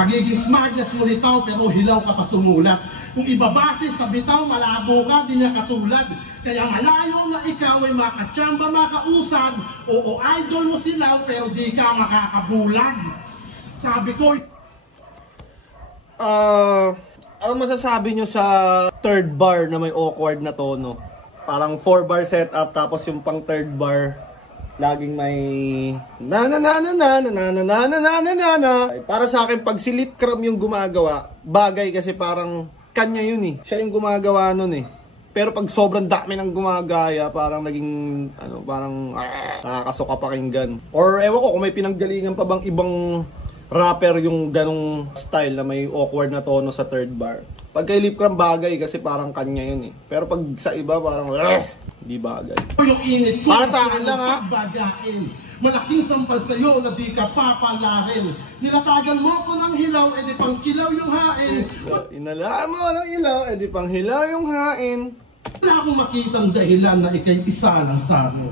Pagiging smartless mo nitaw pero hilaw ka pa sumulat. Kung ibabase sa bitaw, malabo ka, di niya katulad. Kaya malayo na ikaw ay makatsamba, makausad. Oo, idol mo silaw pero di ka makakabulag. Sabi ko... ano masasabi nyo sa third bar na may awkward na tono? Parang 4 bar setup tapos yung pang third bar laging may na na na na na na na na na na na na na. Para sa akin pag si Lip Cram yung gumagawa, bagay kasi parang kanya yun eh. Siya yung gumagawa nun eh. Pero pag sobrang dami ng gumagaya, parang naging ano, parang nakakasuka pakinggan. Or ewan ko kung may pinanggalingan pa bang ibang rapper yung ganong style na may awkward na tono sa third bar. Pag kay Lip Cram bagay kasi parang kanya yun eh. Pero pag sa iba parang di bagay. Para sa akin lang ha. Malaking sampal sa'yo na di ka papalarin. Nilatagan mo ko ng hilaw, edi pang kilaw yung hain. Inalaan mo ng ilaw, edi pang hilaw yung hain. Wala akong makitang dahilan na ikay isa lang sa akin.